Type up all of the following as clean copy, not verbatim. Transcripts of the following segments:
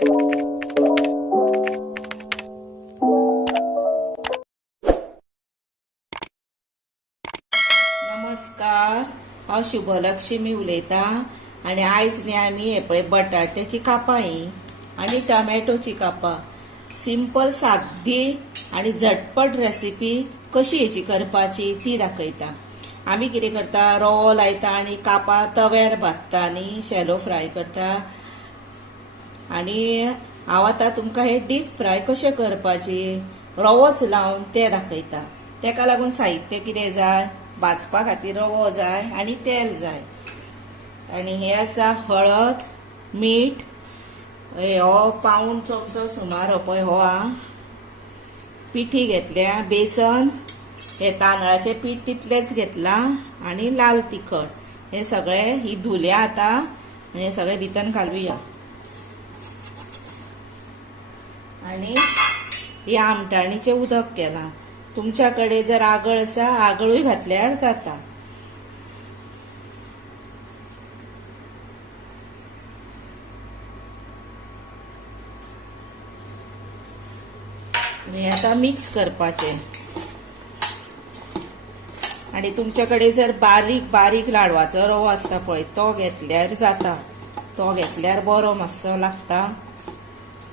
नमस्कार, हांव शुभलक्ष्मी उलयतां आनी आयज न्ही आमी हे पळय बटाट्याची कापां आनी टमॅटोची कापां सिंपल सादी आनी झटपट रेसिपी कशी हेची करपाची ती दाखयता। आमी कितें करता, रवो लायता आनी कापां तव्यार भाजता आनी शॅलो फ्राय करता। आनी हांव आतां तुमकां हे डीप फ्राय कशें करपाची रवोच लावन तें दाखयता। तेका लागून साहित्य कितें जाय, भाजपा खातीर रवो जाय आनी तेल जाय। आनी हे आसा हळद, मीठ, हो पाऊण चमचो सुमार हो पळय हो पिठी घेतल्या, बेसन हे तांदळाचे पीठ तितलेंच घेतलां आनी लाल तिखट हे सगळें ही धुल्या आतां आनी हे सगळें भितर घालुया। आनी ही आमटाणीचें उदक केलां। तुमच्या कडेन जर आगळ आसा आगळूय घातल्यार जाता। आनी आतां मिक्स करपाचें। आनी तुमच्या कडेन जर बारीक बारीक लाडवाचो रवो आसता पळय तो घेतल्यार जाता, तो घेतल्यार बरो मातसो लागता।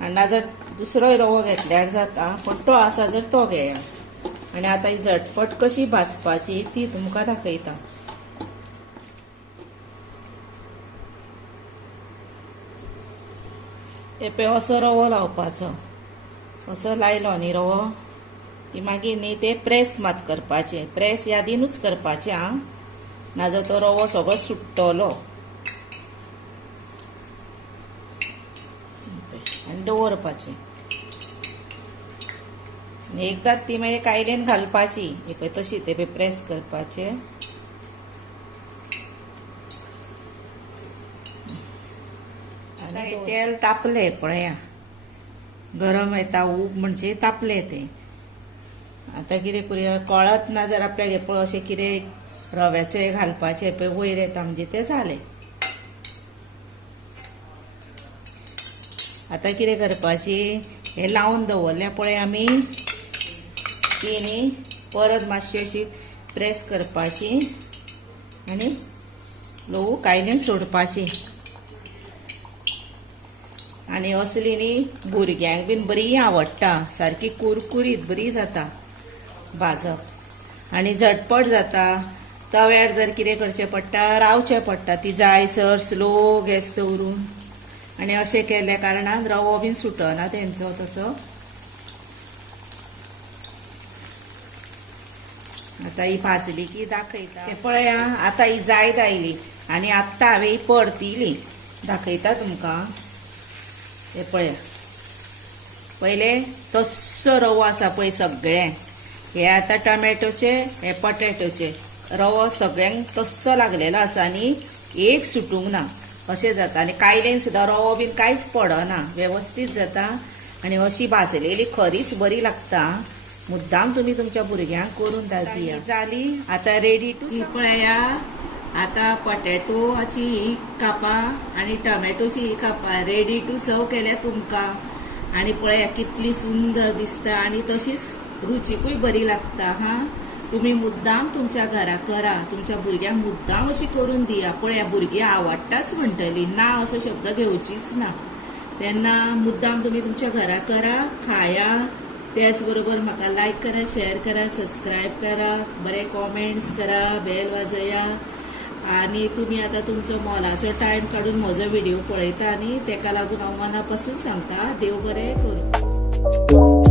आनी नाजाल्यार दुसरोय रवो घेतल्यार जाता, पण तो आसा जर तो घेया। आनी आतां ही झटपट कशी भाजपाची ती तुमकां दाखयता। हे पळय असो रवो लावपाचो, असो लायलो न्ही रवो की मागीर न्ही ते प्रेस मात करपाचे, प्रेस यादीनूच करपाचें नाजाल्यार तो रवो सगळो सुट्टलो। आनी दवरपाचें। एकदांच ती मागीर कायलेन घालपाची, हे पळय तशी ते प्रेस करपाचे। आनी तेल तापले पळया, गरम येता उब म्हणजे तापले ते। आतां कितें करूया, कळत ना जर आपल्याक हे पळय अशें कितें रव्याचें हे घालपाचें पळय वयर येता म्हणजे तें जालें। आतां कितें करपाची, हे लावन दवरल्या पळय आमी ती न्ही परत मातशी अशी प्रेस करपाची आनी ल्हवू कायलेन सोडपाची। आनी असली न्ही भुरग्यांक बीन बरी आवडटा, सारकी कुरकुरीत बरी जाता भाजप आनी झटपट जाता। तव्यार जर कितें करचें पडटा, रावचें पडटा ती जायसर स्लो गॅस दवरून। आनी अशें केल्या कारणान रवो बीन सुटना तेंचो तसो। आतां ही भाजली की दाखयता। हे पळय आतां ही जायत आयली आनी आत्तां हांवें ही परतिली, दाखयता तुमकां। हे पळया, पयले तस्सो रवो आसा पळय सगळ्यांक, हे आतां टमॅटोचे हे पटेटोचे रवो सगळ्यांक तस्सो लागलेलो आसा आनी एक सुटूंक ना अशें जाता। आनी कायलेन सुद्दां रवो बीन कांयच पडना, वेवस्थीत जाता आनी अशी भाजलेली खरीच बरी लागता। मुद्दाम तुमी तुमच्या भुरग्यांक करून दिया। जाली आतां रेडी टू पळया। आतां पटेटोची ही कापां आनी टमॅटोची ही कापां रेडी टू सर्व केल्या तुमकां। आनी पळया कितली सुंदर दिसता आनी तशीच रुचीकूय बरी लागता। तुमी मुद्दाम तुमच्या घरा करा, तुमच्या भुरग्यांक मुद्दाम अशी करून दिया। पळया भुरगीं आवडटाच म्हणटली, ना असो शब्द घेवचीच ना। तेन्ना मुद्दाम तुमी तुमच्या घरा करा, खाया। त्याच बरोबर म्हाका लायक करा, शेअर करा, सबस्क्राईब करा, बरे कॉमेंट्स करा, बेल वाजया। आनी तुमी आतां तुमचो मोलाचो टायम काडून म्हजो व्हिडिओ पळयता आनी तेका लागून हांव मना पासून सांगता, देव बरें करूं।